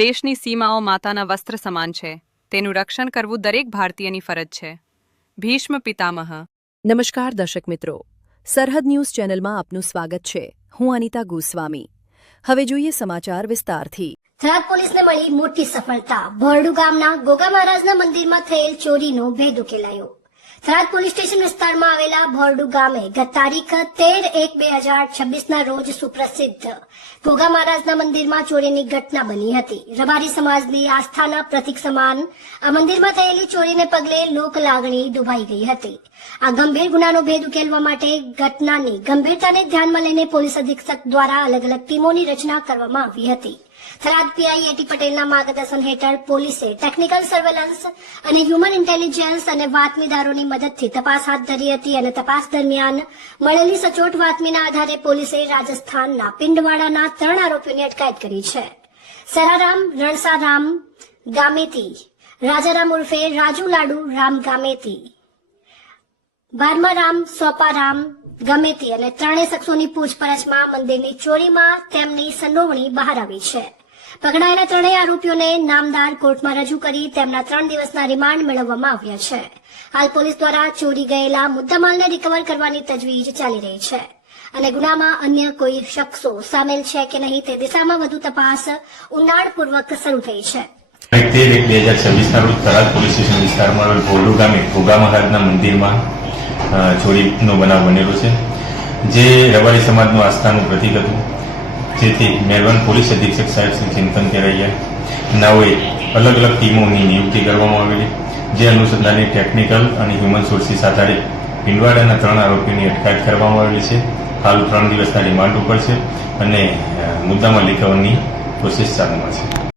દેશની સીમાઓ માતાના વસ્ત્ર સમાન છે. તેનું રક્ષણ કરવું દરેક ભારતીયની ફરજ છે. ભીષ્મ પિતામહ. નમસ્કાર દર્શક મિત્રો, સરહદ ન્યૂઝ ચેનલમાં આપનું સ્વાગત છે. હું અનિતા ગોસ્વામી. હવે જોઈએ સમાચાર વિસ્તારથી. થરાદ પોલીસને મળી મોટી સફળતા. ભોરડુ ગામના ગોગા મહારાજના મંદિરમાં થયેલ ચોરીનો ભેદ ઉકેલાયો. થરાદ પોલીસ સ્ટેશન વિસ્તારમાં આવેલા ભોરડુ ગામે ગત તારીખ 13/1/2026 રોજ સુપ્રસિદ્ધ ગોગા મહારાજના મંદિરમાં ચોરીની ઘટના બની હતી. રબારી સમાજની આસ્થાના પ્રતીક સમાન આ મંદિરમાં થયેલી ચોરીને પગલે લોક લાગણી દુભાઈ ગઈ હતી. આ ગંભીર ગુનાનો ભેદ ઉકેલવા માટે ઘટનાની ગંભીરતાને ધ્યાનમાં લઈને પોલીસ અધિક્ષક દ્વારા અલગ અલગ ટીમોની રચના કરવામાં આવી હતી. થરાદ પીઆઈ એટી પટેલના માર્ગદર્શન હેઠળ પોલીસે ટેકનિકલ સર્વેલન્સ અને હ્યુમન ઇન્ટેલિજન્સ અને બાતમીદારોની મદદથી તપાસ હાથ ધરી હતી અને તપાસ દરમિયાન મળેલી સચોટ બાતમીના આધારે પોલીસે રાજસ્થાનના પિંડવાડાના 3 આરોપીઓની અટકાયત કરી છે. સરારામ રણસારામ ગામેતી, રાજારામ ઉર્ફે રાજુ લાડુ રામ ગામેતી, બારમારામ સોપારામ ગમેતી અને 3 શખ્સોની પૂછપરછમાં મંદિરની ચોરીમાં તેમની સંડોવણી બહાર આવી છે. પકડાયેલા 3 આરોપીઓને નામદાર કોર્ટમાં રજૂ કરી તેમના 3 દિવસના રિમાન્ડ મેળવવામાં આવ્યા છે. હાલ પોલીસ દ્વારા ચોરી ગયેલા મુદ્દામાલને રિકવર કરવાની તજવીજ ચાલી રહી છે અને ગુનામાં અન્ય કોઈ શખ્સો સામેલ છે કે નહીં તે દિશામાં વધુ તપાસ ઊંડાણપૂર્વક શરૂ થઈ છે. 13/1/2026 રોજ થરાદ પોલીસ સ્ટેશન વિસ્તારમાં આવેલ ભોરડુ ગામે ગોગા મહારાજના મંદિરમાં ચોરીનો બનાવ બનેલો છે, જે રબારી સમાજનું આસ્થાનું પ્રતીક હતું. જેથી મહેરબાન પોલીસ અધિક્ષક સાહેબ શ્રી ચિંતન કેરૈયા નાઓએ અલગ અલગ ટીમોની નિયુક્તિ કરવામાં આવેલી, જે અનુસંધાને ટેકનિકલ અને હ્યુમન સોર્સિસ આધારે પિંડવાડાના 3 આરોપીઓની અટકાયત કરવામાં આવેલી છે. હાલ 3 દિવસના રિમાન્ડ ઉપર છે અને મુદ્દામાં રિકવરની પ્રોસેસ ચાલુમાં છે.